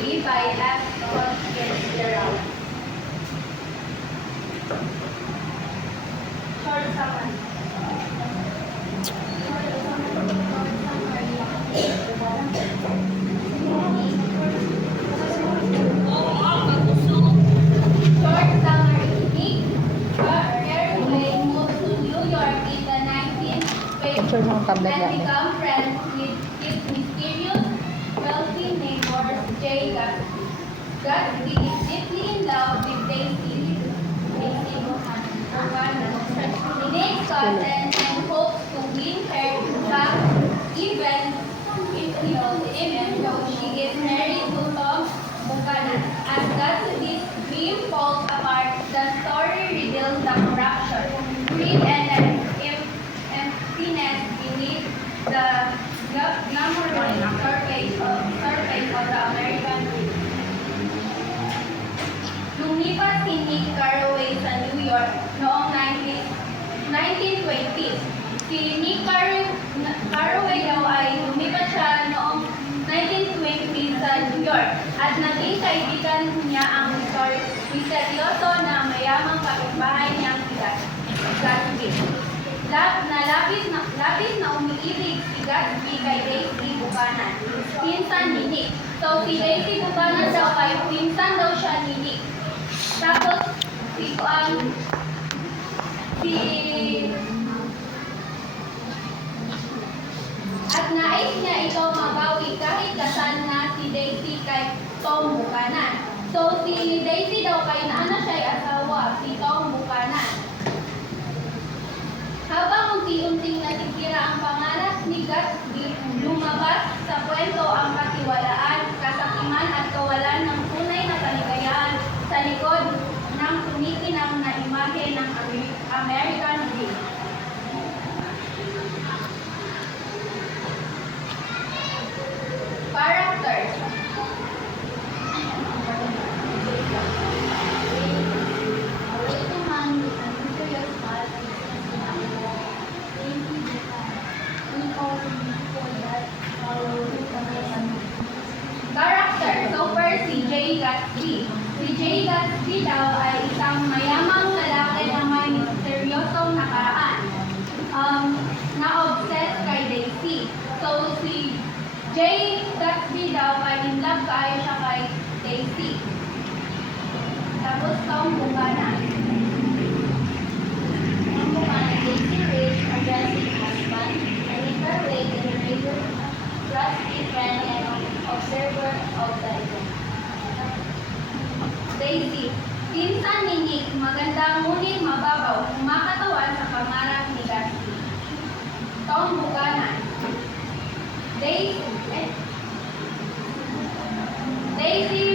Free by F. Fitzgerald. Short summary. Short summary. Nick Carraway moved to New York in the 1920s and become friends with his mysterious, wealthy neighbor, Jay Gatsby. Gatsby is deeply in love with Daisy Buchanan. He makes cousins and hopes to win her back even though she is married to Tom Buchanan. As Gatsby's dream falls apart, the story reveals the corruption, greed, and emptiness beneath the glamorous surface of the American dream. Lumipat si Nick Carraway sa New York noong 1920s. Si Nick Carraway daw ay lumipat siya noong 1920s sa New York at naging kaibigan niya ang misteryoso na mayamang kapitbahay niyang si Gatsby. Labis na umiibig si Gatsby kay Daisy Buchanan, pinsan ni Nick. So si Daisy Buchanan daw ay pinsan daw siya ni Nick. Tapos at nais niya ito mabawi kahit kasal na si Daisy kay Tom Buchanan. So si Daisy daw kay naana siya'y asawa, si Tom Buchanan. Habang unti-unting nasisira ang pangarap ni Gatsby, lumabas sa kwento ang katiwalaan, kasakiman at kawalan ng tunay na kaligayahan sa likod ng tumikinang na imahe ng American dream. Characters. Character. So first, si Jay Gatsby. Si Jay Gatsby daw ay isang mayamang lalaki na may misteryosong nakaraan. Na-obsessed kay Daisy. So si Jay Gatsby daw ay in love kaayo siya kay Daisy. Tapos Tom Buchanan. Tom Buchanan, Daisy rich, aggressive husband, and in her way, generator, trusty friend, and observer of the event. Daisy, pinsan ni Nick, maganda ngunit mababaw, kumakatawan sa pangarap ni Gatsby. Tom Buchanan. Daisy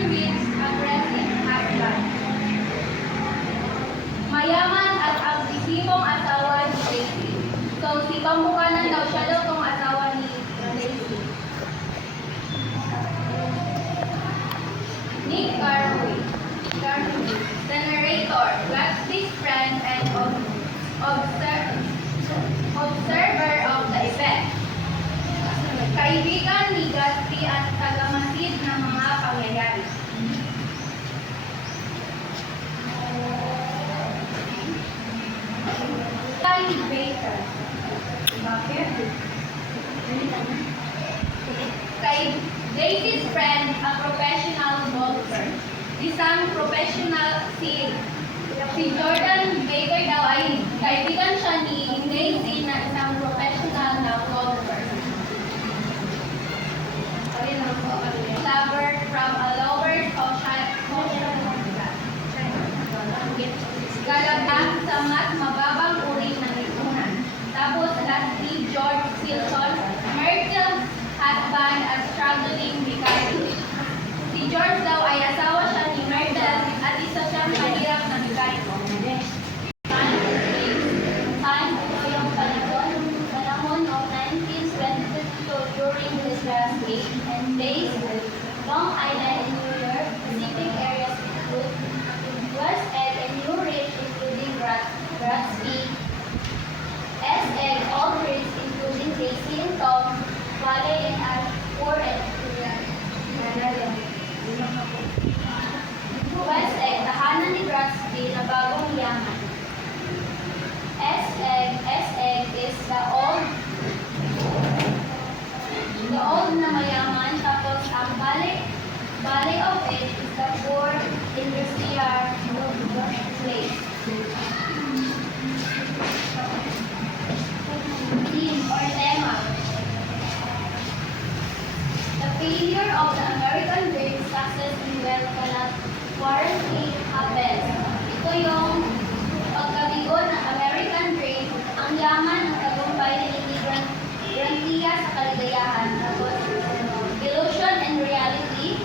rich, aggressive husband. Mayaman at agresibong asawa ni Daisy. So si Tom Buchanan daw siya daw tong asawa ni Daisy. Nick Carraway. The narrator, Gatsby's friend and observer of the event. Kaibigan ni Gatsby at tagamasid ng mga pangyayari. Charlie Baker. Daisy's friend, a professional golfer. Isang professional si Jordan Baker daw ay kaibigan siya ni Daisy na isang professional na golfer. Lover from a lower social galagdag sa mas mababang uri ng lipunan. Tapos lastly, George Silson, Myrtle's husband at struggling bikini. Si George daw ay asawa siya ni Myrtle at isa siyang mahirap na mekaniko. Son valley of it is the fourth industrial place. Theme or tema. The failure of the American dream's success in wealth cannot warranty happens. Ito yung pagkabigo ng American dream, ang yaman ng tagumpay na hindi garantiya sa kaligayahan. Tapos, illusion and reality,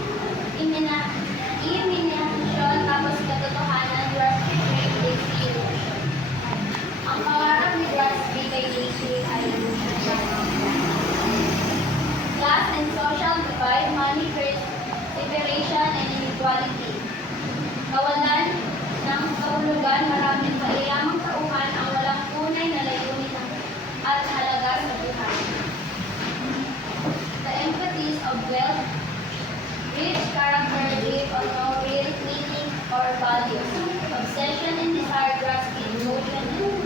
imagination, tapos katotohanan, Grassby Great Lakes illusion. Ang pangarap ni Grassby kay Lakes ay class and social divide, money first, separation and inequality. Kawalan ng kahulugan, maraming mayayamang tauhan ang walang tunay na layunin at halaga sa buhay. The emphasis of wealth, rich character live on no real meaning or values. Obsession and desire grasping emotion and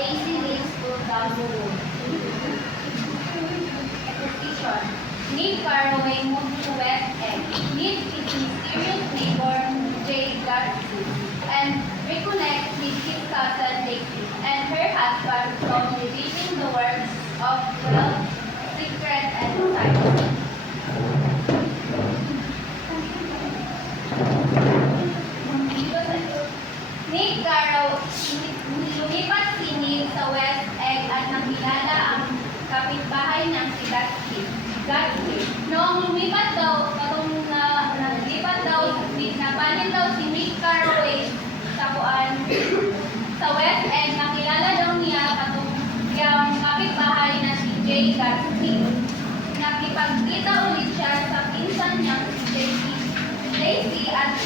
lazy leads to value. Exposition. Nick Carraway moved to West End. Meet his mysterious neighbor, Jay Garcia, and reconnect with his cousin Jackie and her husband from revealing the words of wealth, secret, and science. Nick Carraway, lumipat si Nick sa West Egg at nakilala ang kapitbahay ng si Gatsby. Noong lumipat daw, naglipat daw, napanin daw si Nick Carraway sa West Egg, nakilala daw niya yung kapitbahay na si Jay Gatsby. Nakipagkita ulit siya sa pinsan niyang si Daisy at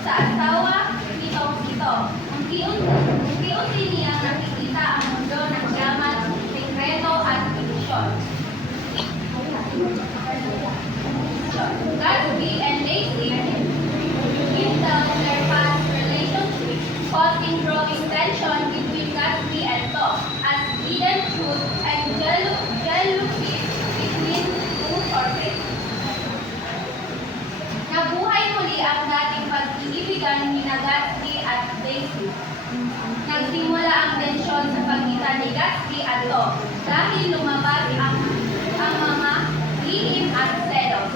sa asawa nitong ito. Unti-unti niya nakikita ang mundo ng yaman, sekreto at ilusyon. Gatsby and Daisy rekindled their past relationship, causing growing tension between Gatsby and Tom, as hidden truth and jealousy between two sources. Nabuhay muli ang dating pag-iibigan ni Gatsby at Daisy. Nagsimula ang tensyon sa pagitan ni Gatsby at Tom dahil lumabas ang mga lihim at selos.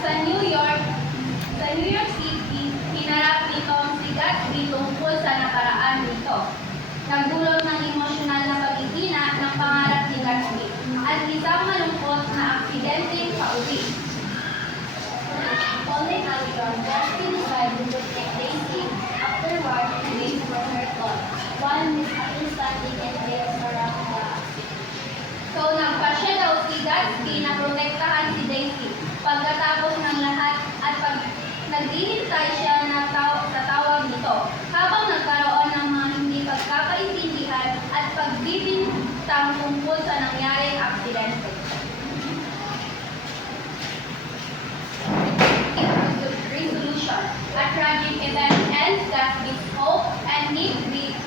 Sa New York City, hinarap nitong si Gatsby tungkol sa nakaraan nito. Nagdulot ng emosyonal na pag-ihina ng pangarap ni Gatsby at isang malungkot na aksidenteng pauwi. Falling out from Gatsby decided to protect Daisy afterward away from her thought. One misunderstanding and chaos around the accident. So nagpasya daw si Gatsby na protektahan si Daisy. Pagkatapos ng lahat at naghihintay siya sa tawag nito, habang nagkaroon ng mga hindi pagkakaintindihan at pagbibintang tungkol sa nangyaring aksidente. Resolution. A tragic event ends Gatsby's hope and needs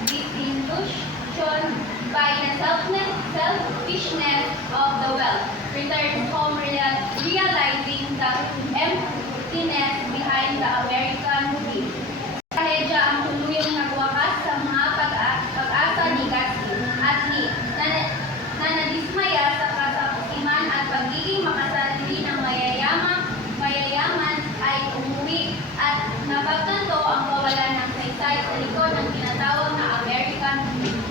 disillusion by the selfishness of the wealth. Returns home realizing the emptiness behind the American dream. Trahedya ang tuluyang nagwakas sa mga pag-asa ni Gatsby at Nick na nadismaya sa kasapusiman at pagiging makasarili ng mayayaman ay umuwi at napagtanto ang kawalan ng saysay sa likod ng tinatawag na American dream.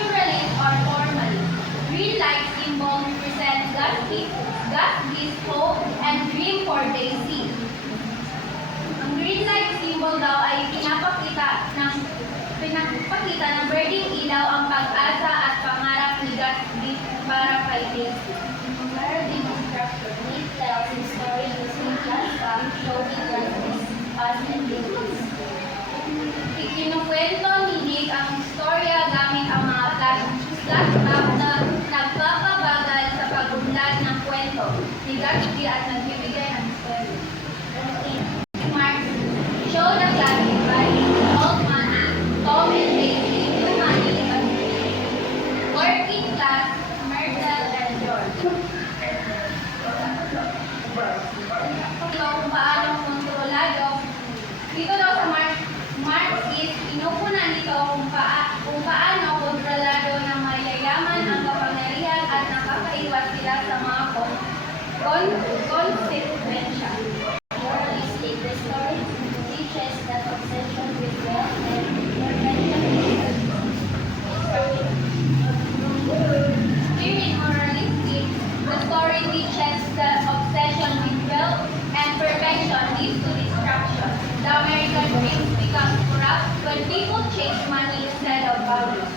Plurally or formally, green light symbol represents Gatsby's hope and dream for Daisy. Ang green light symbol daw ay ng Birding Ilaw ang pag-asa at pangarap ni Gatsby para kay Daisy. Birding instructor Nick tells his story using flashback showing Gatsby's past and latest. Ikinukwento ni Nick ang istorya gamit ang mga flashback na nagpapabagal sa pag-unlad ng kwento ni Gatsby at nagbibigay ng story. Mark, show the classified old money, Tom and Daisy, new money, and working class, Myrtle and George. Ito kung paano kontrolado. Dito daw sa Mark is inukunan nito kung paano kontrolado ng mayayaman ang kapangyarihan at nakakaiwas sila sa mga konsekwensya. The story teaches that obsession with wealth and Spirit moralistic, the story teaches that obsession with wealth and perfection leads to destruction. The American dream becomes corrupt when people chase money instead of values.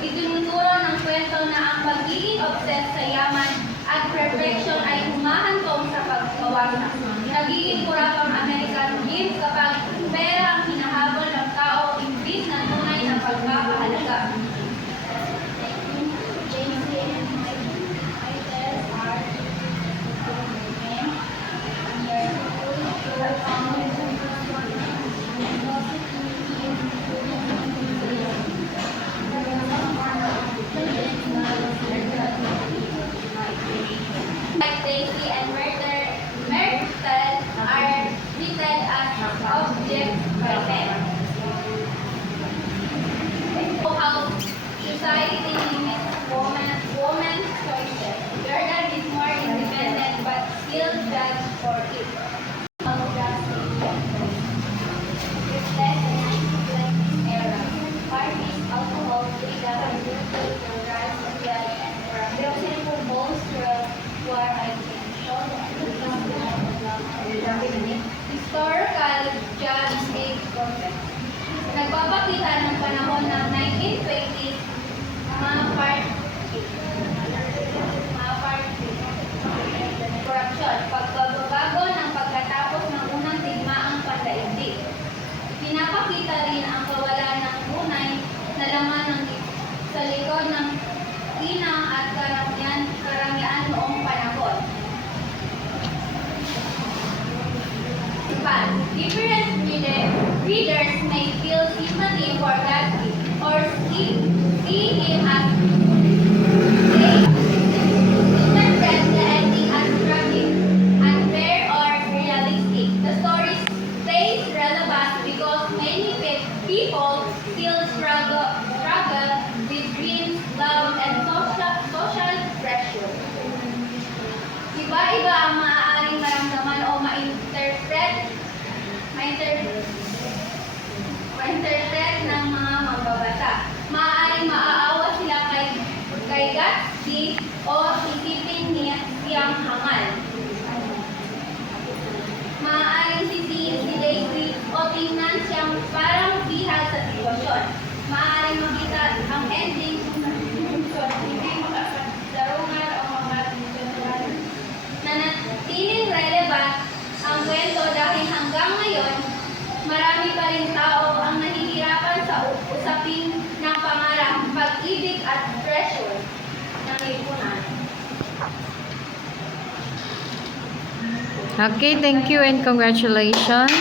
Itinuturo ng kwento na ang pagiging obsessed sa yaman at perfection ay humahantong sa pagkawasak. Nagiging kurap ang American dream kapag pera ang hinahabol ng tao imbis na tunay na pagkakahalaga. Like Daisy and Myrtle are treated as objects by men. How society limits women's choices. Jordan is more independent but still judged for it. Reflect the 1920s era. Parties, alcohol, freedom, and brutal rise of wealth and corruption for most war items. Historical Judge Age Concept. Nagpapakita ng panahon ng 1920s, mga part corruption, pagbabago ng pagkatapos ng unang digmaang pandaigdig. Pinapakita rin ang kawalan ng tunay na laman ng sa likod ng ina at karamihan noong panahon. But different readers may feel sympathy for Gatsby or see him as they interpret the ending as tragic, unfair, or realistic. The story stays relevant because many people still struggle with dreams, love, and social pressure. Iba-iba ang maaaring maramdaman o ma-interpret ng mga mambabasa. Maaaring maaawa sila kay Gatsby o isipin siyang hangal. Maaaring sisihin si Daisy o tingnan siyang parang bihag sa sitwasyon. Maaaring makita ang ending hindi makadarungan o makatitunan. Nanatiling relevant ang kwento dahil hanggang ngayon, marami pa rin tao ang nahihirapan sa usapin ng pangarap, pag-ibig at pressure ng lipunan. Okay, thank you and congratulations.